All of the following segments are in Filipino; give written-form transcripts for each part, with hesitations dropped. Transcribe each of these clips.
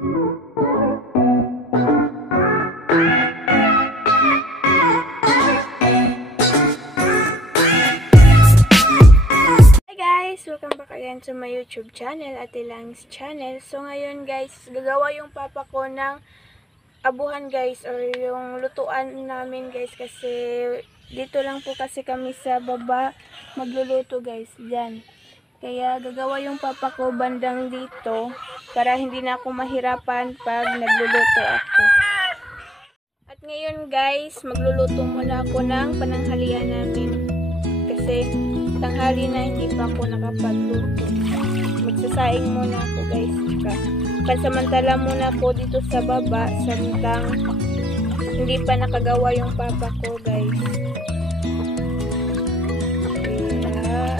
Welcome back again to my YouTube channel, Ate Lang's channel. So ngayon guys, gagawa yung papa ko ng abuhan guys, or yung lutuan namin guys, kasi dito lang po kasi kami sa baba magluluto guys, dyan. Kaya gagawa yung papa ko bandang dito para hindi na ako mahirapan pag nagluluto ako. At ngayon guys, magluluto muna ako ng pananghalian namin kasi tanghali na hindi pa ako nakapagluto. Magsasaing muna ako guys. Pansamantala muna ako dito sa baba samtang hindi pa nakagawa yung papa ko guys. Kaya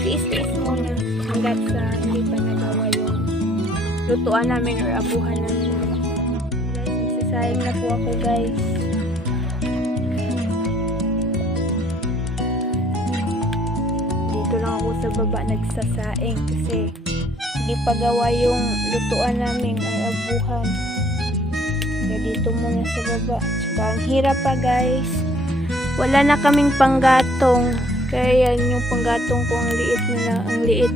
tiis-tiis muna hanggat sa hindi pa nagawa yung lutuan namin or abuhan namin. Guys, magsasaing na po ako guys. Dito lang ako sa baba nagsasaing kasi hindi pa gawa yung lutuan namin ay abuhan. Kaya dito muna sa baba. Tsaka ang hirap pa guys. Wala na kaming panggatong. Kaya yan yung panggatong ko, ang liit nila. Ang liit.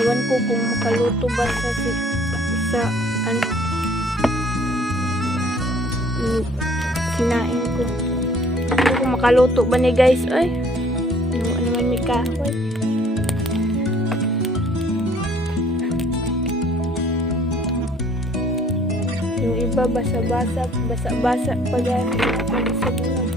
Ewan ko kung makaluto ba sinaing ko. Hindi ko makaluto ba ni guys. Ay. Naman may kahoy. Yung iba basa-basa pa yan. Sa buwan.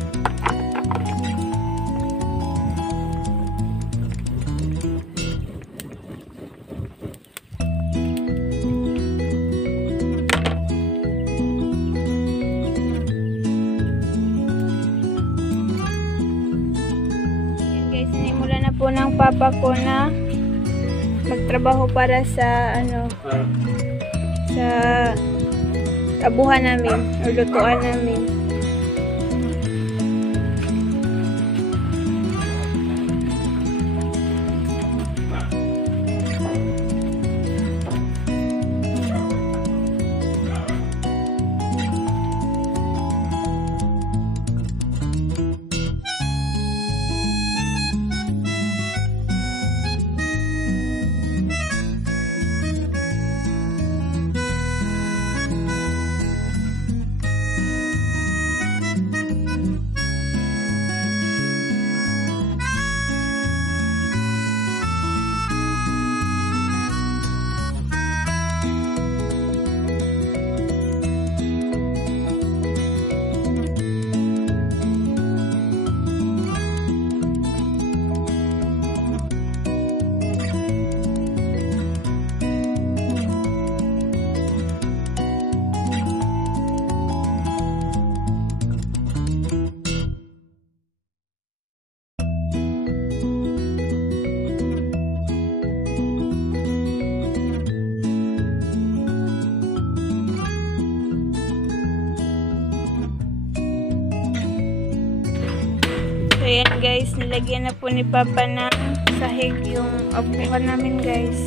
Po ng papa ko na magtrabaho para sa sa abuhan namin o lutuan namin. So yan guys, nilagyan na po ni Papa ng sahig yung abuhan namin guys.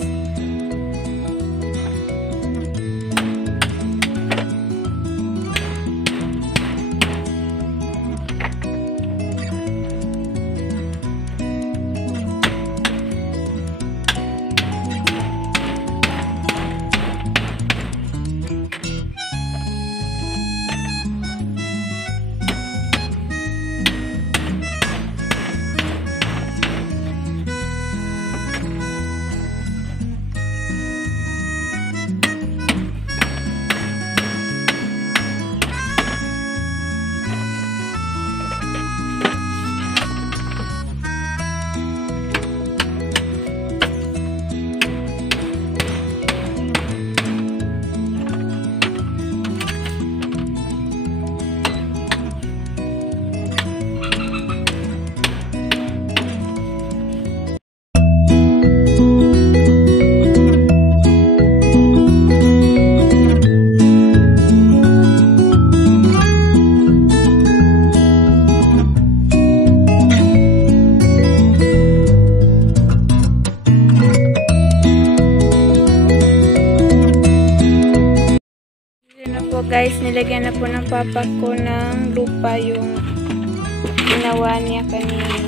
guys, nilagyan na po ng papa ko ng lupa yung ginawa niya kanina.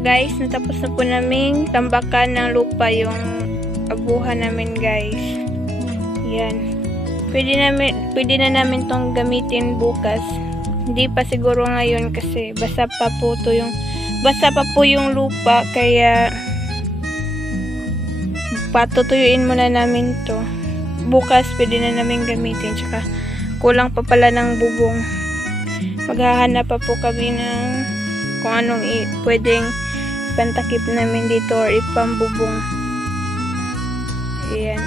Guys, natapos na po naming tambakan ng lupa yung abuhan namin, guys. Yan. Pwede na namin tong gamitin bukas. Hindi pa siguro ngayon kasi basa pa po yung lupa, kaya patutuyuin muna namin to. Bukas pwede na namin gamitin, tsaka kulang pa pala ng bubong. Maghahanap pa po kami ng kung anong pwedeng pantakip namin dito or ipambubong. Ayan.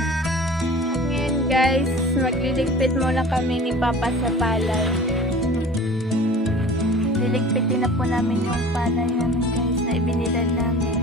Ngayon guys, magliligpit muna kami ni Papa sa palay. Liligpitin na po namin yung palay namin guys na ibinilad namin.